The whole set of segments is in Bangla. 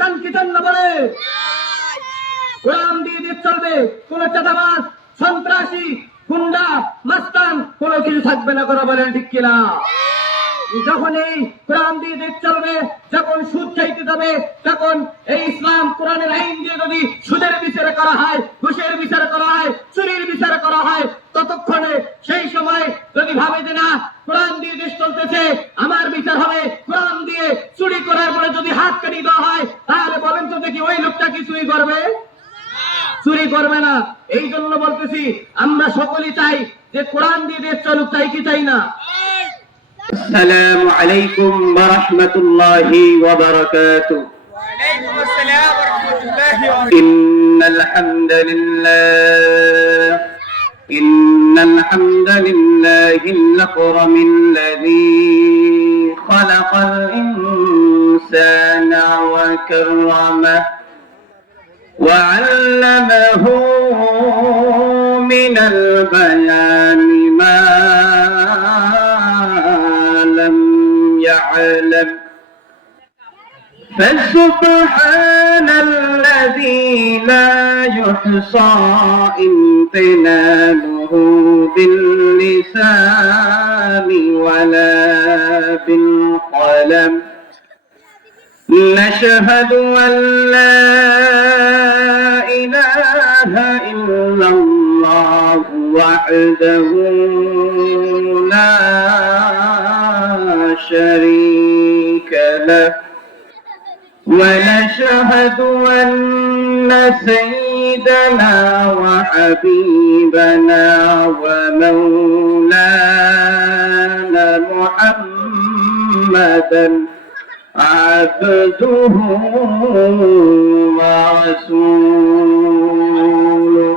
চানকি চান্ন বলে কোরআন দিয়ে দেশ চলবে, কোন চাঁদাবাজ, সন্ত্রাসী, গুন্ডা, মাস্তান কোনো কিছু থাকবে না, করে বলেন ঠিক কিনা? যখন এই কোরআন দিয়ে দেশ চলবে, যখন সুদ চাইতে যাবে, তখন এই ইসলাম কোরআনের আইন দিয়ে যদি সুদের বিচার করা হয়, ঘুষের বিচার করা হয়, চুরির বিচার করা হয়, ততক্ষণে সেই সময় যদি ভাবে যে না কোরআন দিয়ে দেশ চলতেছে, আমার বিচার হবে কোরআন দিয়ে, চুরি করার পরে যদি হাত কাটি দেওয়া হয়, তাহলে বলেন তো দেখি ওই লোকটা কি চুরি করবে? চুরি করবে না। এই জন্য বলতেছি আমরা সকলেই চাই যে কোরআন দিয়ে দেশ চলুক, চাই কি চাই না? السلام عليكم ورحمة الله وبركاته. وعليكم السلام ورحمة الله وبركاته. إن الحمد لله الأكرم الذي خلق الإنسان وكرمه وعلمه من البيان ما يعلم فسبحان الذي لا يحصى امتنانه باللسان ولا بالقلم نشهد أن لا إله إلا الله وحده لا شريك له ونشهد أن سيدنا وحبيبنا ومولانا محمدا عبده ورسوله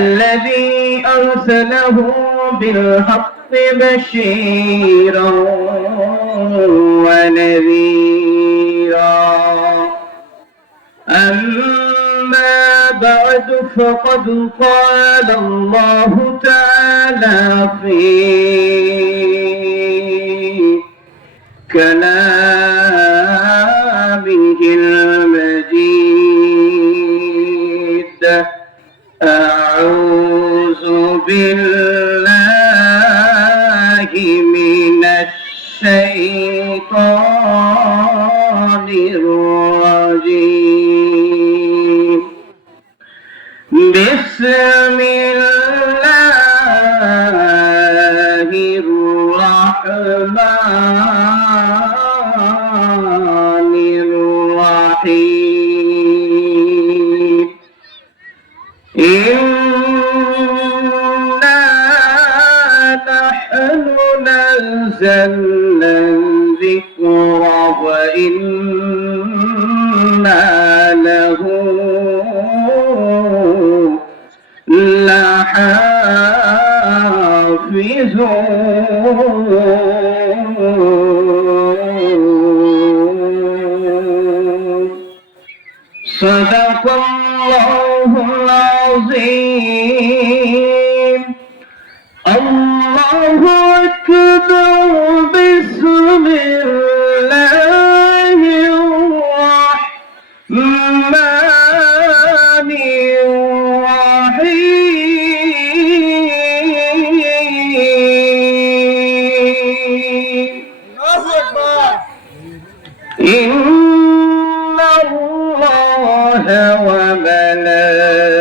الذي أرسله بالحق بشيرا ونذيرا أما بعد فقد قال الله تعالى في كلامه المجيد أعوذ بالله من الشيطان الرجيم بسم الله الرحمن الرحيم إنا نحن نزلنا الذكر وإنا له لحافظون صدق الله العظيم. الله أكبر. بسم الله الرحمن الرحيم. الله أكبر. إن الله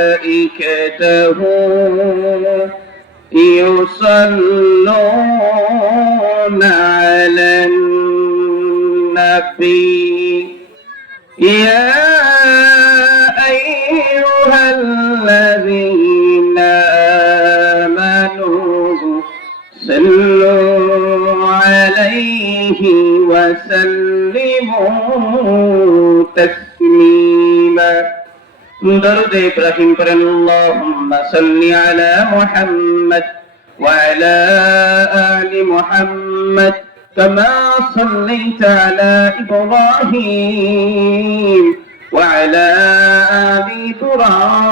وملائكته يصلون على النبي يا أيها الذين آمنوا صلوا عليه وسلموا تسليما. درود إبراهيم پر اللهم صل على محمد وعلى آل محمد كما صليت على إبراهيم وعلى آل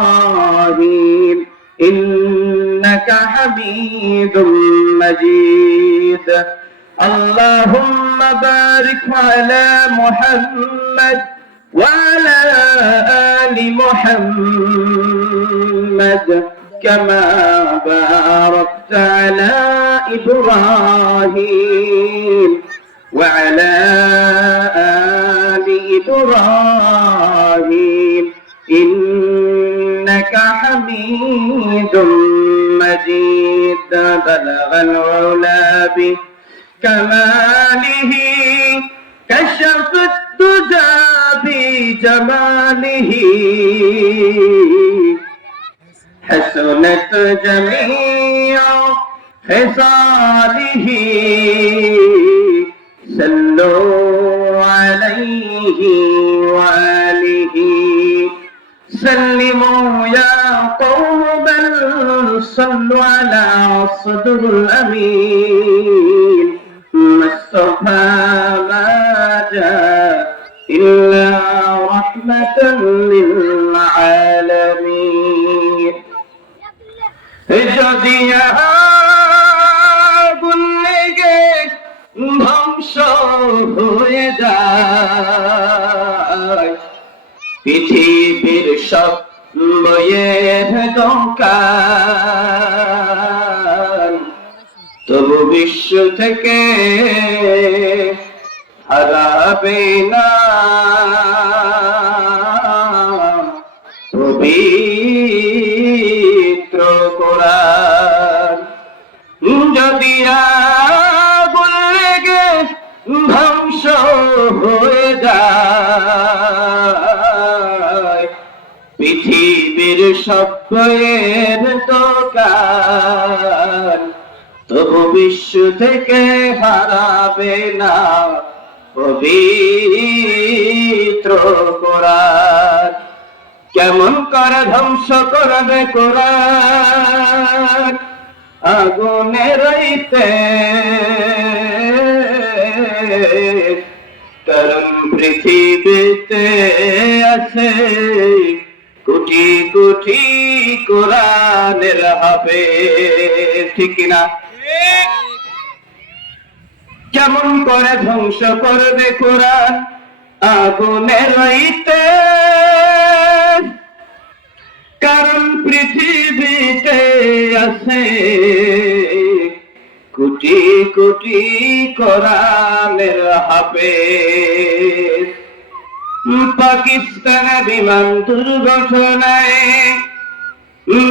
إبراهيم إنك حميد مجيد. اللهم بارك على محمد وعلى آل محمد كما باركت على إبراهيم وعلى آل إبراهيم إنك حميد مجيد بلغ العلا بكماله كشف الدجى بجماله حسنت جميع خصاله صلوا عليه وآله سلموا يا قوم بل صلوا على الصدر الأمين مصطفى ما جاء إلا رحمة للعالمين যদি আগুন লেগে ধ্বংস হয়ে যায় পৃথিবীর সব বইয়ের দোকান তবু বিশ্ব থেকে হারাবে না পবিত্র কোরআন যদি আগুন লেগে ধ্বংস হয়ে যায় পৃথিবীর সব বইয়ের দোকান তবু বিশ্ব থেকে হারাবে না পবিত্র কোরআন কেমন করে ধ্বংস করবে কোরআন আগুনে রইতে কারণ পৃথিবীতে আছে কোটি কোটি কোরআনের হবে ঠিক না কেমন করে ধ্বংস করবে কোরআন আগুনে রইতে কারণ পৃথিবীতে আছে কোটি কোটি কোরআনের হাফেজ পাকিস্তান বিমান দুর্ঘটনায়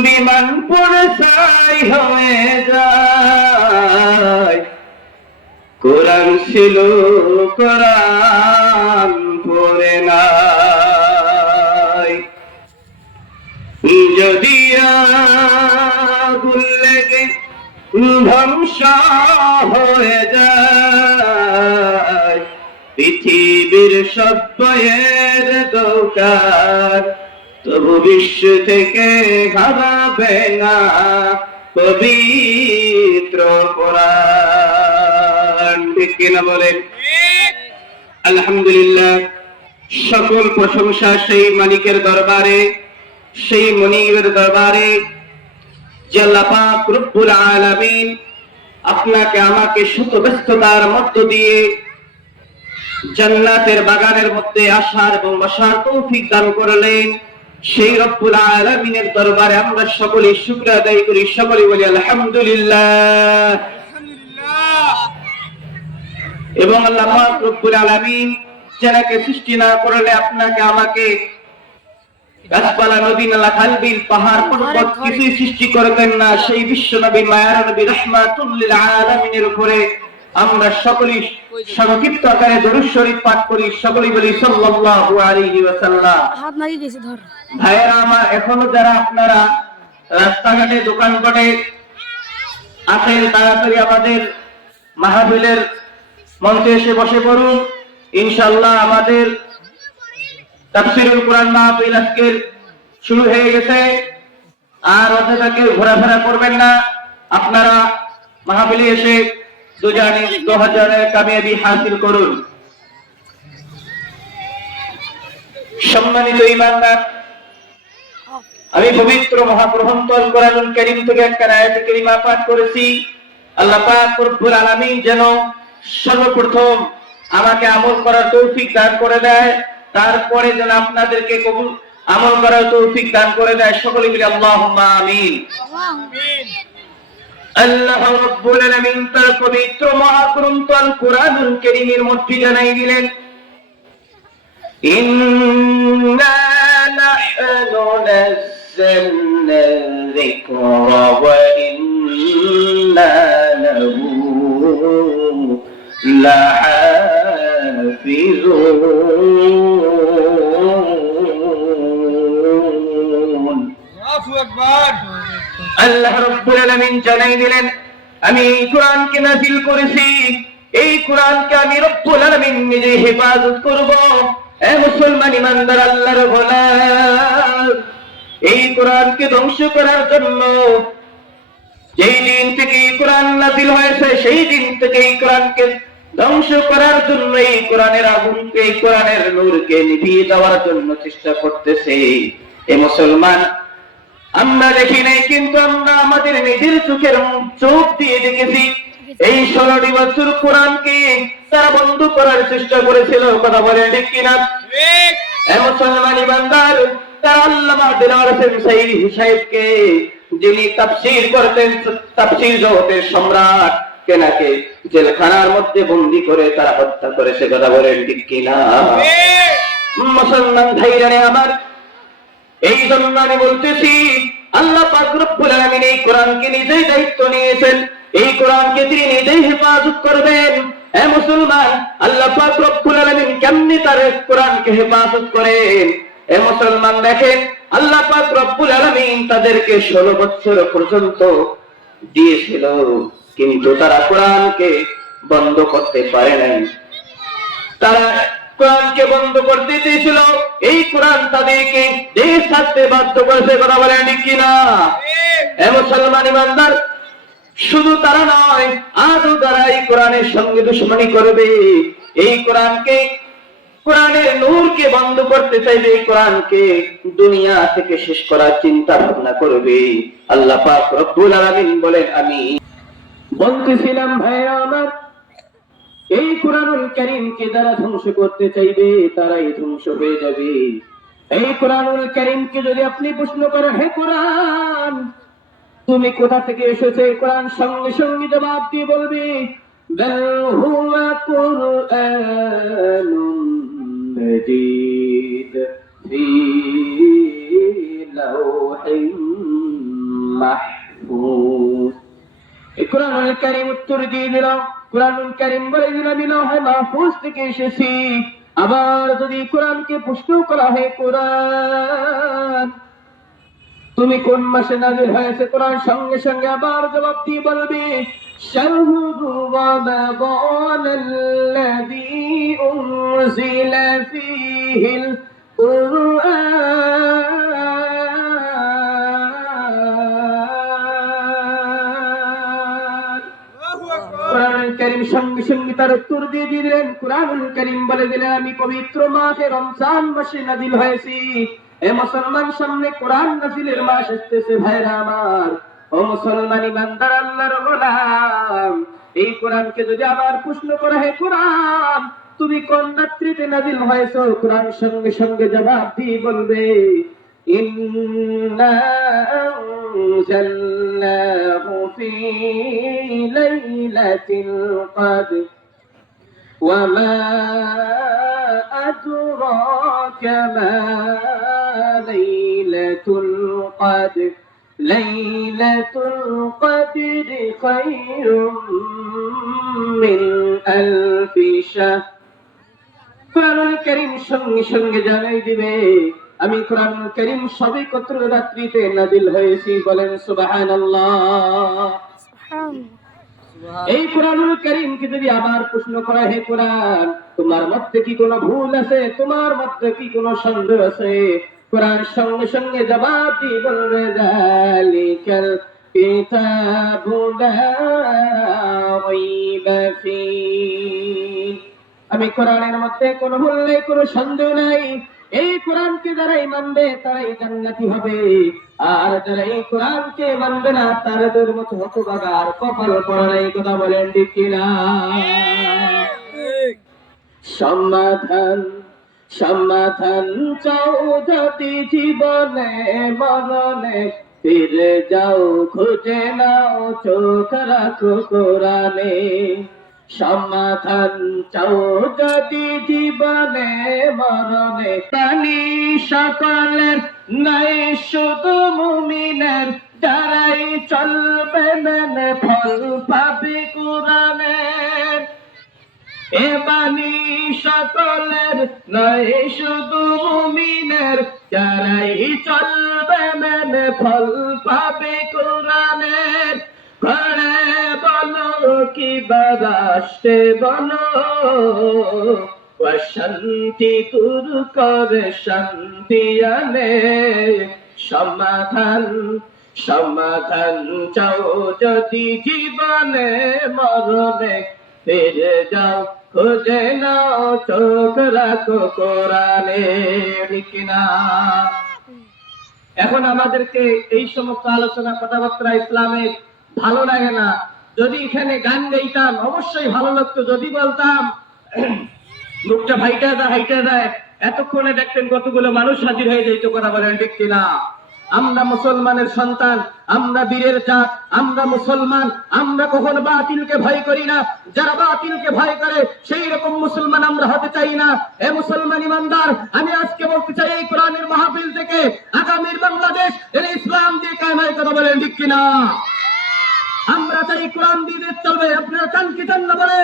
বিমান পুড়ে ছাই হয়ে যায় কোরআন ছিল কোরআন পড়ে নাই যদি আগুন লেগে ধ্বংস হয়ে যায় পৃথিবীর সব বইয়ের দোকান তবু বিশ্ব থেকে হারাবে না পবিত্র কোরআন ঠিক কিনা বলেন আলহামদুলিল্লাহ সকল প্রশংসা সেই মালিকের দরবারে সেই মনিবের দরবারে যে আল্লাহ পাক রব্বুল আলামিন আপনাকে আমাকে শত ব্যস্ততার মধ্য দিয়ে জান্নাতের বাগানের মধ্যে আসার এবং বসার তৌফিক দান করলেন সেই রব্বুল আলামিনের দরবারে আমরা সকলে শুকর আদায় করি সকলে বলি আলহামদুলিল্লাহ এবং আল্লাহ পাক রব্বুল আলামিন যারাকে সৃষ্টি না করলে আপনাকে আমাকে গাছপালা নদী নালা খালবিল পাহাড় পর্বত কিছুই সৃষ্টি করবেন না সেই বিশ্ব নবী মায়ার নবী রাহমাতুল লিল আলামিনের উপরে আমরা সকলেই সংক্ষিপ্ত আকারে দরুদ শরীফ পাঠ করি সকলেই বলি সাল্লাল্লাহু আলাইহি ওয়াসাল্লাম হাত নাকি গেছে ধর ভাইরা আমার এখনো যারা আপনারা রাস্তাঘাটে দোকানপাটে আছেন তাড়াতাড়ি আমাদের মাহফিলের মঞ্চে এসে বসে পড়ুন ইনশাআল্লাহ আমাদের তাফসীরুল কোরআন মাহফিল আজকে শুরু হয়ে গেছে আর অযথাকে ঘোরাফেরা করবেন না আপনারা মাহফিলে এসে দুজানি 2000 এর কামিয়াবি হাসিল করুন সম্মানিত ঈমানদার আমি পবিত্র মহাগ্রন্থ কোরআনুল কারীম থেকে একটা আয়াত কারীমা পাঠ করেছি আল্লাহ পাক রব্বুল আলামিন যেন সর্বপ্রথম আমাকে আমল করার তৌফিক দান করে দেয় তারপরে যেন আপনাদেরকে কবুল আমল করার তৌফিক দান করে দেয়। সকলে মিলে আল্লাহুম্মা আমিন। আল্লাহ রাব্বুল আলামিন তার পবিত্র মহাগ্রন্থ আল কুরআনুল কারীমের মধ্যে জানাই দিলেন, ইন্না নাহনু নাযালনা যিকরা ওয়া ইন্না লাহু লাহাফিজুন। Allahu Akbar. আল্লাহ রাব্বুল আলামিন জানাই দিলেন, আমি এই কোরআনকে নাযিল করেছি, এই কোরআনকে আমি রব্বুল আলামিন নিজে হেফাজত করব। এ মুসলমান ইমানদার আল্লাহর গোলাম, এই কোরআনকে ধ্বংস করার জন্য যেই দিন থেকে এই কোরআন নাযিল হয়েছে সেই দিন থেকে এই কোরআনকে ধ্বংস করার জন্য, এই কোরআনের আগুনকে, এই কোরআনের নূরকে নিভিয়ে দেওয়ার জন্য চেষ্টা করতেছে। এ মুসলমান, আমরা দেখি নাই, কিন্তু আমরা আমাদের নিজের চোখ দিয়ে দেখেছি এই 16টি বছর কোরআনকে তারা বন্ধ করার চেষ্টা করেছিল। কথা বলে ঠিক কিনা? ঠিক। এ মুসলমান ইমানদার, তারা আল্লামা দিলওয়ার হোসেন সাইদি সাহেবকে, যিনি তাফসীর করতেন, তাফসীর জগতের সম্রাট, কেনাকে জেলখানার মধ্যে বন্দী করে তারা হত্যা করেছে। কথা বলেন ঠিক কিনা? ঠিক। মুসলমান ভাইরানে আমার, এই জন্য আমি বলতেছি, আল্লাহ পাক রব্বুল আলামিন এই কোরআনকে নিজেই দায়িত্ব নিয়েছেন, এই কোরআনকে তিনি নিজেই হেফাজত করবেন। হে মুসলমান, আল্লাহ পাক রব্বুল আলামিন কেমনে তার কোরআনকে হেফাজত করেন? হে মুসলমান দেখেন, আল্লাহ পাক রব্বুল আলামিন তাদেরকে 16 বছর পর্যন্ত দিয়েছিল, কিন্তু তারা কোরআনকে বন্ধ করতে পারে নাই। তারা কোরআনকে বন্ধ করতে চেয়েছিল, এই কোরআন তাদেরকে দেশ ছাড়তে বাধ্য করেছে। কথা বলেন ঠিক কিনা? এ মুসলমান ইমানদার, শুধু তারা নয়, আজও তারা এই কোরআনের সঙ্গে দুশমনি করবে, এই কোরআনকে, কোরআনের নূরকে বন্ধ করতে চাইবে, এই কোরআনকে দুনিয়া থেকে শেষ করার চিন্তা ভাবনা করবে। আল্লাহ পাক রব্বুল আলামিন বলেন, আমি বলতেছিলাম ভাইরা আমার, এই কোরআনুল কারীমকে যারা ধ্বংস করতে চাইবে তারাই ধ্বংস হয়ে যাবে। এই কোরআনুল কারীমকে যদি আপনি প্রশ্ন করেন, হে কোরআন তুমি কোথা থেকে এসেছে, কোরআন সঙ্গে সঙ্গে জবাব দিয়ে বলবে, বাল হুয়া কুরআনুন মাজিদ ফি লাওহিন মাহফুজ। এই কোরআনুল কারীম উত্তর দিয়ে দিল, কোরআনুল কারীম বলে দিল, আমি লৌহে মাহফুজ থেকে এসেছি। আবার যদি কোরআনকে প্রশ্ন করা হয়, কোরআন তুমি কোন মাসে নাযিল হয়েছে, কোরআন সঙ্গে সঙ্গে আবার জবাব দিয়ে বলবে, শাহরু রমাদানাল্লাযী উনজিলা ফীহিল কুরআন। Allahu Akbar. কোরআনুল কারীম সঙ্গে সঙ্গে তার উত্তর দিয়ে দিলেন, কোরআনুল কারীম বলে দিলেন, আমি পবিত্র মাহে রমজান মাসে নাযিল হয়েছি। এ মুসলমান, সামনে কোরআন নাযিলের মাস আসতেছে ভাইরা আমার। ও মুসলমান ইমানদার আল্লাহর গোলাম, এই কোরআনকে যদি আবার প্রশ্ন করা হয়, কোরআন তুমি কোন রাত্রিতে নাযিল হয়েছো, কোরআন সঙ্গে সঙ্গে জবাব দিয়ে বলবে, ইন্না আনজালনাহু ফী লাইলাতিল কদর ওয়া মা আদরাকা মা লাইলাতুল কদর লাইলাতুল কদর খায়রুম মিন আলফি শাহর। কোরআনুল কারীম সঙ্গে সঙ্গে জানাই দিবে, আমি কোরআনুল কারীম সবে কত রাত্রিতে নাযিল হয়েছি। বলেন সুবহানাল্লাহ। এই কোরআনুল কারীমকে যদি আবার প্রশ্ন করা, হে কোরআন তোমার মধ্যে কি কোনো ভুল আছে, তোমার মধ্যে কি কোনো সন্দেহ আছে, কোরআন সঙ্গে সঙ্গে জবাব দিয়ে বলবে, যালিকাল কিতাবু লা রাইবা ফীহ। আমি কোরআনের মধ্যে কোনো ভুল নেই, কোনো সন্দেহ নাই। এই কোরআনকে যারাই মানবে তারাই জান্নাতি হবে, আর যারা এই কোরআনকে মানবে না তাদের মতো হতভাগা আর কপাল পড়া নাই। কথা বলেন ঠিক কিনা? ঠিক। সমাধান সমাধান চাও যদি জীবনে মরণে, ফিরে যাও খুঁজে নাও চোখ রাখো কোরআনে। সমাধান চাও যদি জীবনে মরণে, পানি সকলের নাই শুধু মুমিনের, যারাই চলবে মেনে ফল পাবে কোরআনের। এ বাণী সকলের নয় শুধু মুমিনের, যারাই চলবে মেনে ফল পাবে কোরআনের। ঘরে বলো কিবা রাষ্ট্রে বলো, অশান্তি দূর করে শান্তি আনে। সমাধান সমাধান চাও যদি জীবনে মরণে, ফিরে যাও খুঁজে নাও চোখ রাখো কোরআনে। ঠিক কিনা? এখন আমাদেরকে এই সমস্ত আলোচনা কথাবার্তা ইসলামের ভালো লাগে না। যদি এখানে গান গাইতাম অবশ্যই ভালো লাগতো। যদি বলতাম মুখটা হাইটা যায়, এতক্ষণে দেখতেন কতগুলো মানুষ হাজির হয়ে যাইতো। কথা বলেন ঠিক কিনা? আমরা মুসলমানের সন্তান, আমরা বীরের জাত, আমরা মুসলমান, আমরা কখনো বাতিলকে ভয় করি না। যারা বাতিলকে ভয় করে সেই রকম মুসলমান আমরা হতে চাই না। এ মুসলমান ইমানদার, আমি আজকে বলতে চাই এই কোরআনের মাহফিল থেকে আগামীর বাংলাদেশ এর ইসলাম দিয়ে কায়েমের। কথা বলেন ঠিক কিনা? আমরা চাই কোরআন দিয়ে দেশ চলবে। আপনারা চান কি চান না বলে?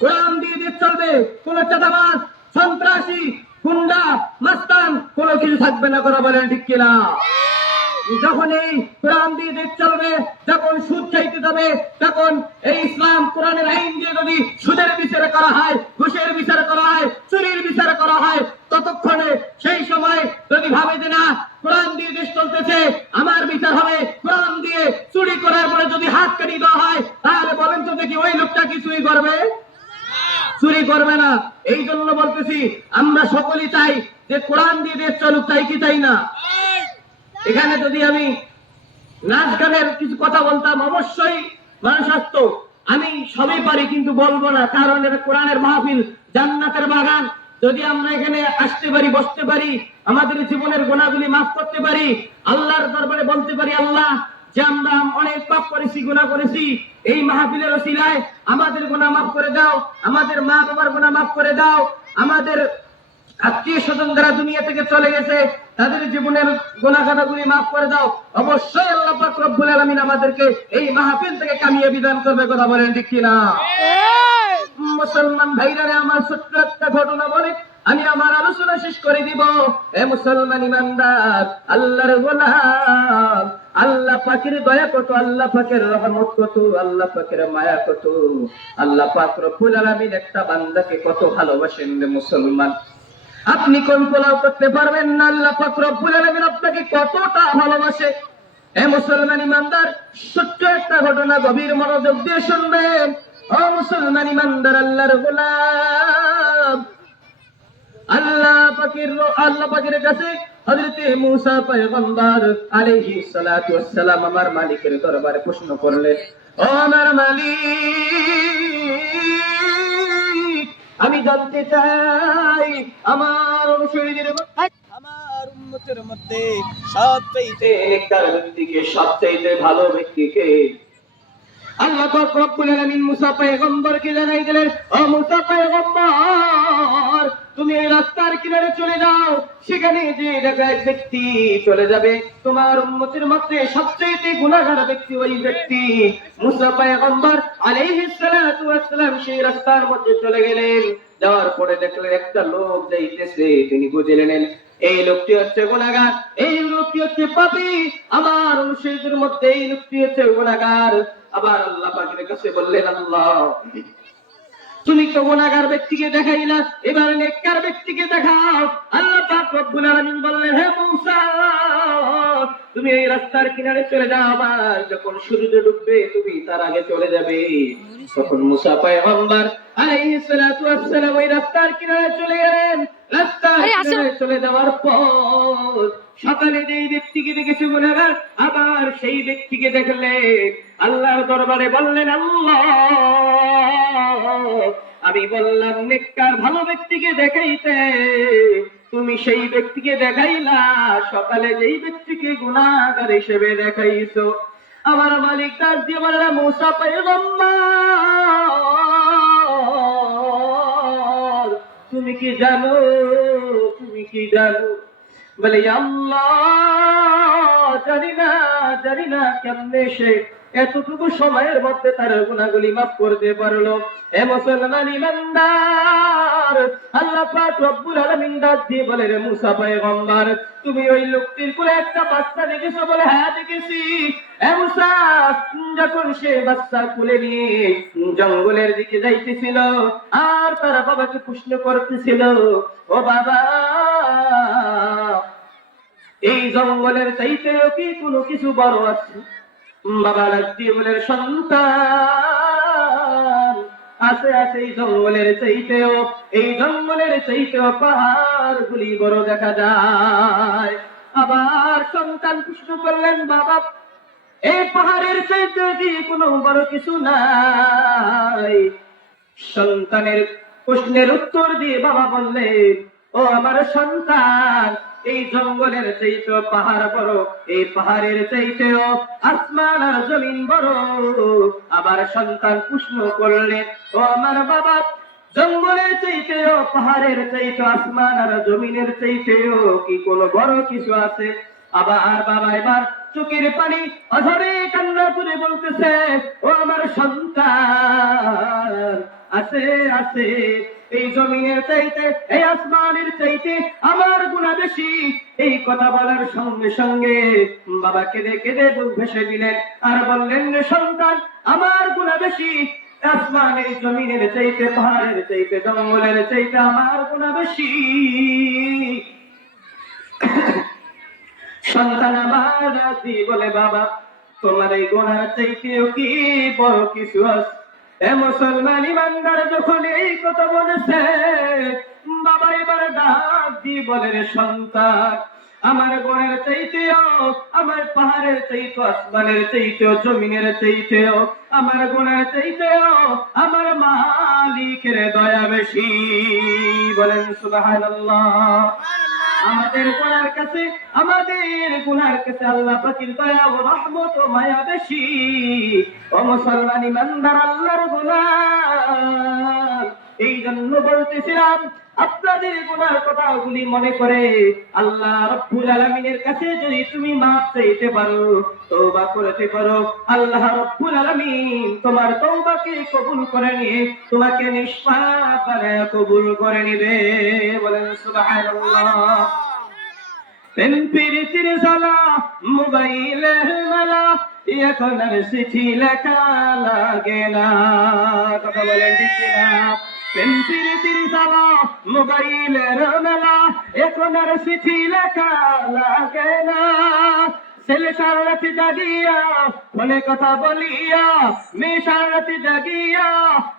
কোরআন দিয়ে দেশ চলবে। কোন চাঁদাবাজ, সন্ত্রাসী, গুন্ডা, মাস্তান কোনো কিছু থাকবে না। কথা বলেন ঠিক কিনা? যখন এই কোরআন দিয়ে দেশ চলবে, যখন সুদ চাইতে যাবে, তখন এই ইসলাম কোরআনের আইন দিয়ে যদি সুদের বিচার করা হয়, ঘুষের বিচার করা হয়, চুরির বিচার করা হয়, ততক্ষণে সেই সময় যদি ভাবে যে না কোরআন দিয়ে দেশ চলতেছে, আমার বিচার হবে কোরআন দিয়ে, চুরি করার পরে যদি হাত কাটিয়ে দেওয়া হয়, তাহলে বলেন তো দেখি ওই লোকটা কি চুরি করবে? চুরি করবে না। এই জন্য বলতেছি আমরা সকলেই চাই যে কোরআন দিয়ে দেশ চলুক, চাই কি চাই না? এখানে যদি আমি নাচ গানের কিছু কথা বলতাম অবশ্যই মানুষ আসতো। আমি সবই পারি কিন্তু বলবো না, কারণ এটা কোরআনের মাহফিল, জান্নাতের বাগান। যদি আমরা এখানে আসতে পারি, বসতে পারি, আমাদের জীবনের গুনাহগুলি মাফ করতে পারি, আল্লাহর দরবারে বলতে পারি আল্লাহ যে আমরা অনেক পাপ করেছি, গুনাহ করেছি, এই মাহফিলের ওসিলায় আমাদের গুনাহ মাফ করে দাও, আমাদের মা বাবার গুনাহ মাফ করে দাও, আমাদের আত্মীয় স্বজন যারা দুনিয়া থেকে চলে গেছে তাদের জীবনের গুনাহগুলি মাফ করে দাও। অবশ্যই আল্লাহ পাক রব্বুল আলামিন আমাদেরকে এই মাহফিল থেকে কামিয়াবি দান করবে। কথা বলেন ঠিক কিনা? মুসলমান ভাইরা, আমার ছোট্ট একটা ঘটনা বলে আমি আমার আলোচনা শেষ করে দিব। এ মুসলমান ইমানদার, আল্লাহর গোলাম, আল্লাহ পাকের দয়া কত, আল্লাহ পাকের রহমত কত, আল্লাহ পাকের মায়া কত। আল্লাহ পাক রব্বুল আলামিন একটা বান্দাকে কত ভালোবাসেন রে মুসলমান। আপনি কল্পনাও করতে পারবেন না আল্লাহ পাক রব্বুল আলামিন আপনাকে কতটা ভালোবাসে। এ মুসলমান ইমানদার, ছোট্ট একটা ঘটনা গভীর মনোযোগ দিয়ে শুনবেন। ও মুসলমান ইমানদার, আল্লাহর গোলাম, আল্লাহ পাকের কাছে হযরতে মূসা পয়গম্বর আলাইহিস সালাতু ওয়াস সালাম আমার মালিকের দরবারে প্রশ্ন করলেন, ও আমার মালিক, আমি জানতে চাই আমার অনুসারীদের আমার উম্মতের মধ্যে সবচেয়ে নেককার ব্যক্তিকে, সবচেয়ে ভালো ব্যক্তিকে? আল্লাহ পাক রব্বুল আলামিন মুসা পয়গম্বরকে জানাই দিলেন, ও মুসা পয়গম্বর, তুমি এই রাস্তার কিনারে চলে যাও, সেখানে যে দেখো এক ব্যক্তি চলে যাবে, তোমার উম্মতের মধ্যে সবচেয়ে গুনাহগার ব্যক্তি ওই ব্যক্তি। মুসা পয়গম্বর আলাইহিস সালাতু ওয়াস সালাম সেই রাস্তার মধ্যে চলে গেলেন। যাওয়ার পরে দেখলেন একটা লোক যাইতেছে। তিনি বুঝে নিলেন এই লোকটি হচ্ছে গুনাহগার, এই লোকটি হচ্ছে পাপী, আমার অনুসারীদের মধ্যে এই লোকটি হচ্ছে গুনাহগার। আবার আল্লাহ পাকের কাছে বললেন, আল্লাহ তুমি তো গুনাহগার ব্যক্তিকে দেখাইলা, এবার নেককার ব্যক্তিকে দেখাও। আল্লাহ পাক রব্বুল আলামিন বললেন, হে মূসা, তুমি এই রাস্তার কিনারে চলে যাও, আবার যখন সূর্য ডুববে তুমি তার আগে চলে যাবে। তখন মূসা পয়গম্বর আলাইহিস সালাতু ওয়াস সালাম ওই রাস্তার কিনারে চলে গেলেন। রাস্তার কিনারে চলে যাওয়ার পর সকালে যেই ব্যক্তিকে দেখেছে গুনাহগার, আবার সেই ব্যক্তিকে দেখলেন। আল্লাহর দরবারে বললেন, আল্লাহ আমি বললাম নেককার ভালো ব্যক্তিকে দেখাইতে, তুমি সেই ব্যক্তিকে দেখাইলা, সকালে যেই ব্যক্তিকে গুনাহগার হিসেবে দেখাইছো। আমার মালিক ডাক দিয়ে বললেন, মুসা পয়গম্বর, তুমি কি জানো, তুমি কি জানো? বলে আল্লাহ, জানি না কেমনে সে এতটুকু সময়ের মধ্যে তার গুনাহগুলি মাফ করতে পারলো। হে মুসলমান ইমানদার, আল্লাহ পাক রব্বুল আলামিন ডাক দিয়ে বলে, রে মুসা পয়গম্বর, তুমি ওই লোকটির কোলে একটা বাচ্চা দেখেছো? বলে হ্যাঁ দেখেছি। হে মুসা, যখন সে বাচ্চা কোলে নিয়ে জঙ্গলের দিকে যাইতেছিল আর তার বাবাকে প্রশ্ন করতেছিল, ও বাবা, এই জঙ্গলের চাইতেও কি কোনো কিছু বড় আছে? বাবা ডাক দিয়ে বলে, সন্তান, আছে আছে, এই জঙ্গলের চাইতেও পাহাড় গুলি বড় দেখা যায়। আবার সন্তান প্রশ্ন করলেন, বাবা, এই পাহাড়ের চাইতে কি কোনো বড় কিছু নাই? সন্তানের প্রশ্নের উত্তর দিয়ে বাবা বললেন, ও আমার সন্তান, এই জঙ্গলের চাইতেও পাহাড় বড়, এই পাহাড়ের চাইতেও আসমান আর জমিন বড়। আবার সন্তান প্রশ্ন করলেন, ও আমার বাবা, জঙ্গলের চাইতেও পাহাড়ের চাইতেও আসমান আর জমিনের চাইতেও কি কোনো বড় কিছু আছে? আবার বাবা এবার চোখের পানি অঝরে কান্না করে বলতেছে, ও আমার সন্তান, আছে আছে, এই জমিনের চাইতে, এই আসমানের চাইতে আমার গুনাহ বেশি। এই কথা বলার সঙ্গে সঙ্গে বাবা কেঁদে কেঁদে বুক ভেসে দিলেন আর বললেন, সন্তান, আমার গুনাহ বেশি, আসমানের জমিনের চাইতে, পাহাড়ের চাইতে, জঙ্গলের চাইতে আমার গুনাহ বেশি। সন্তান আমার রাজি বলে, বাবা, তোমার এই গুনাহ চাইতেও কি বড় কিছু আছে? এ মুসলমান ইমানদার যখন এই কথা বলেছে, বাবা এবার ডাক দিয়ে বলে, রে সন্তান, আমার গুনাহের চাইতেও, আমার পাহাড়ের চাইতেও, আসমানের চাইতেও, জমিনের চাইতেও, আমার গুনাহের চাইতেও আমার মালিকের দয়া বেশি। বলেন সুবহানাল্লাহ। আমাদের গুনার কাছে আল্লাহ পাকের দয়া ও রহমত ও মায়া বেশি। ও মুসলমান ইমানদার, আল্লাহর গোলাম, এই জন্য বলতেছিলাম, আপনাদের গুনার কথাগুলি মনে করে আল্লাহ রব্বুল আলামিনের কাছে যদি তুমি মাফ চাইতে পারো, তওবা করতে পারো, আল্লাহ রব্বুল আলামিন তোমার তওবাকে কবুল করে নিয়ে তোমাকে নিষ্পাপ বানায়া কবুল করে নিবে। বলেন সুবহানাল্লাহ। পেন পিরিতির জ্বালা, মোবাইলের মেলা, এখন আর চিঠি লেখা লাগে না। কথা বলেন ঠিক কিনা? পেন পিরিতির জ্বালা, মোবাইলের মেলা, এখন আর চিঠি লেখা লাগে না। ছেলে সারারাতি জাগিয়া ফোনে কথা বলিয়া, মেয়ে সারারাতি জাগিয়া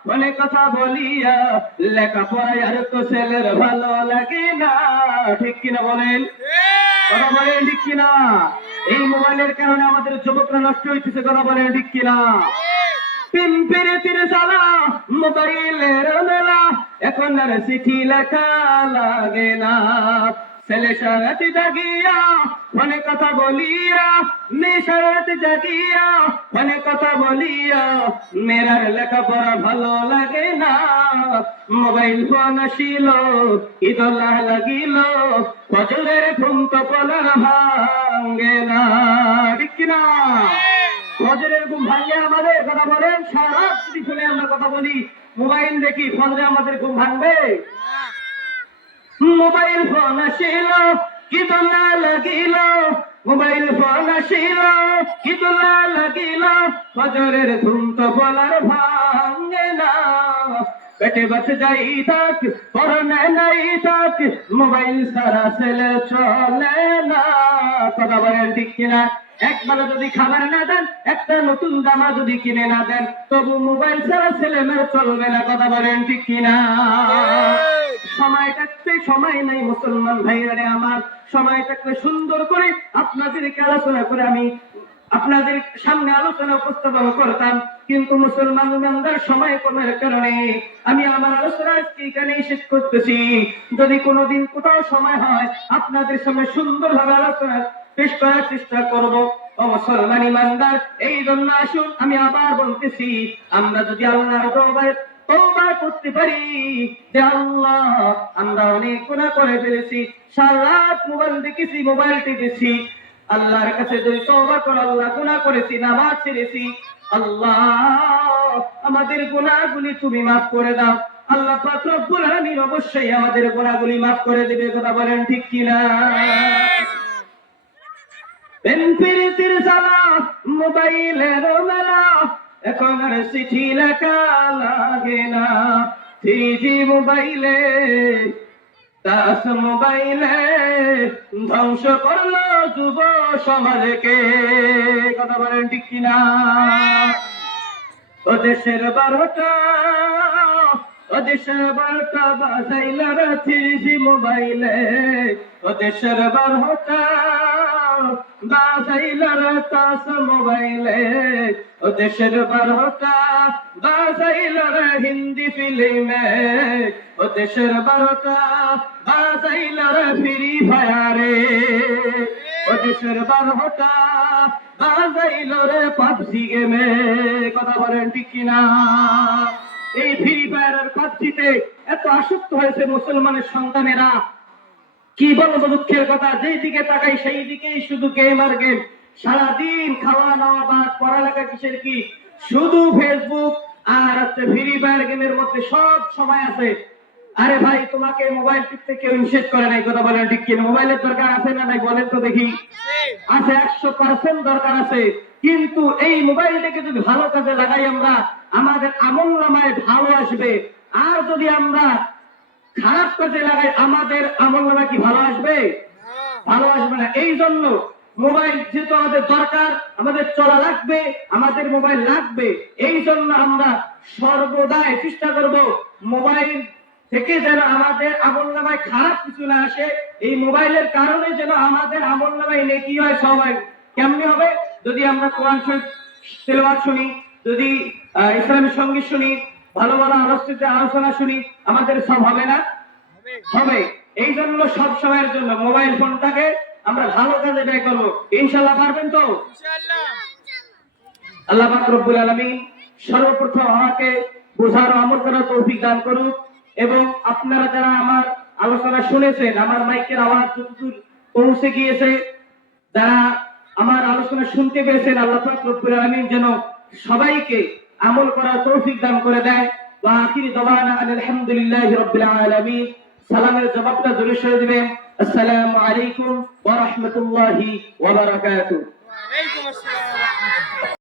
ফোনে কথা বলিয়া, লেখাপড়ায় আর তো ছেলের ভালো লাগে না। ঠিক কিনা বলেন? কথা বলেন ঠিক কিনা? এই মোবাইলের কারণে আমাদের যুবকরা নষ্ট হইতেছে। কথা বলেন ঠিক কিনা? পিম্পিরিতির জ্বালা, মোবাইলের মেলা, এখন আর চিঠি লেখা লাগে না। ছেলে সারাতি জাগিয়া ফোনে কথা বলিয়া, মেয়ে সারাতি জাগিয়া ফোনে কথা বলিয়া, মেয়ের লেখাপড়া ভালো লাগে না। মোবাইল ফোন আসিল, ঈদুল্লাহ লাগিল, ফজরের ঘুম তো পলার ভাঙ্গে না। ঠিক কিনা? ফজরের ঘুম ভাঙে আমাদের? কথা বলেন। সারা রাত্রি ফোনে আমরা কথা বলি, মোবাইল দেখি, ফজরে আমাদের ঘুম ভাঙবে? মোবাইল ফোন আসিল, ঈদুল্লাহ লাগিল, মোবাইল ফোন আসিল, ঈদুল্লাহ লাগিল, ফজরের ঘুম তো বলার ভাঙে না। পেটে বাচ্চা যাই থাক, পরনে নাই থাক, মোবাইল সারা ছেলে চলে না। কথা বলেন ঠিক কিনা? একবারে যদি খাবার না দেন, একটা নতুন জামা যদি কিনে না দেন, তবু মোবাইল ছাড়া ছেলে মেয়ে চলবে না। কথা বলেন ঠিক কিনা? সময় থাকতে সময় নাই মুসলমান ভাইরা আমার, সময় থাকলে সুন্দর করে আপনাদেরকে আলোচনা করে আমি আপনাদের সামনে আলোচনা উপস্থাপন করতাম, কিন্তু মুসলমান ইমানদার সময় কমের কারণে আমি আমার আলোচনা আজকে এখানেই শেষ করতেছি। যদি কোনোদিন কোথাও সময় হয় আপনাদের সামনে সুন্দরভাবে আলোচনা পেশ করার চেষ্টা করব। ও মুসলমান ইমানদার, এই জন্য আসুন আমি আবার বলতেছি, আমরা যদি আল্লাহর দরবারে তওবা করতে পারি যে আল্লাহ আমরা অনেক গুনাহ করে ফেলেছি, সারা রাত মোবাইল দেখেছি, মোবাইল টিপেছি, আল্লাহর কাছে যদি তওবা করে আল্লাহ গুনাহ করেছি, নামাজ ছেড়েছি, আল্লাহ আমাদের গুনাহগুলি তুমি maaf করে দাও। আল্লাহ পাক রব্বুল আলামিন অবশ্যই আমাদের গুনাহগুলি maaf করে দিবে। কথা বলেন ঠিক কিনা? পেনপিরিতির জ্বালা মোবাইলের মেলা, এখন আর চিঠি লেখা লাগে না। 3G মোবাইলে, টাচ মোবাইলে ধ্বংস করলো যুব সমাজকে। কথা বলেন ঠিক কিনা? ও দেশের 12টা, ও দেশের 12টা বাজাইলার 3G মোবাইলে, ও দেশের 12টা বাজাইলার টাচ মোবাইলে, ও দেশের 12টা বাজাইলার হিন্দি ফিল্মে, ও দেশের 12টা বাজাইলার ফ্রি ফায়ারে, ও দেশের 12টা বাজাইলার পাবজি গেমে। কথা বলেন ঠিক কিনা? এই ফ্রি ফায়ার আর পাবজিতে এত আসক্ত হয়েছে মুসলমানের সন্তানেরা, কি বলবো দুঃখের কথা, যেই দিকে তাকাই সেই দিকেই শুধু গেম আর গেম। সারাদিন খাওয়া দাওয়া বা পড়ালেখা কিসের কি, শুধু ফেসবুক আর হচ্ছে ফ্রি ফায়ার গেমের মধ্যে সব সময় আছে। আরে ভাই, তোমাকে মোবাইল টিপতে কেউ নিষেধ করে নাই। কথা বলেন ঠিক কিনা? মোবাইলের দরকার আছে না নাই বলেন তো দেখি? আছে, 100% দরকার আছে। কিন্তু এই মোবাইলটাকে যদি ভালো কাজে লাগাই আমরা, আমাদের আমলনামায় ভালো আসবে। আর যদি আমরা খারাপ কাজে লাগাই, আমাদের আমলনামা কি ভালো আসবে? ভালো আসবে না। এই জন্য মোবাইল যেহেতু আমাদের দরকার, আমাদের চলা লাগবে, আমাদের মোবাইল লাগবে, এই জন্য আমরা সর্বদাই চেষ্টা করব মোবাইল থেকে যেন আমাদের আমলনামায় খারাপ কিছু না আসে। এই মোবাইলের কারণে যেন আমাদের আমলনামায় নেকি হয়, সবাই কেমনে হবে? যদি আমরা কোরআন শরীফ তেলাওয়াত শুনি, যদি ইসলামী সঙ্গীত শুনি, ভালো ভালো আলোচনা শুনি, আমাদের সব হবে না? হবে। এই জন্য সব সময়ের জন্য মোবাইল ফোনটাকে আমরা ভালো কাজে ব্যয় করবো। ইনশাআল্লাহ পারবেন তো? ইনশাআল্লাহ। আল্লাহ পাক রব্বুল আলামিন সর্বপ্রথম আমাকে বোঝার ও আমল করার তৌফিক দান করুন, এবং আপনারা যারা আমার আলোচনা শুনেছেন, আমার মাইকের আওয়াজ যতদূর পৌঁছে গিয়েছে, যারা আমার আলোচনা শুনতে পেয়েছেন, আল্লাহ পাক রব্বুল আলামিন যেন সবাইকে আমল করার তৌফিক দান করে দেয়। ওয়া আখিরি দাওয়ানা আলহামদুলিল্লাহি রাব্বিল আলামিন। সালামের জবাবটা জোরে সরে দিবেন, আসসালামু আলাইকুম ওয়া রাহমাতুল্লাহি ওয়া বারাকাতুহু। ওয়া আলাইকুম আসসালাম।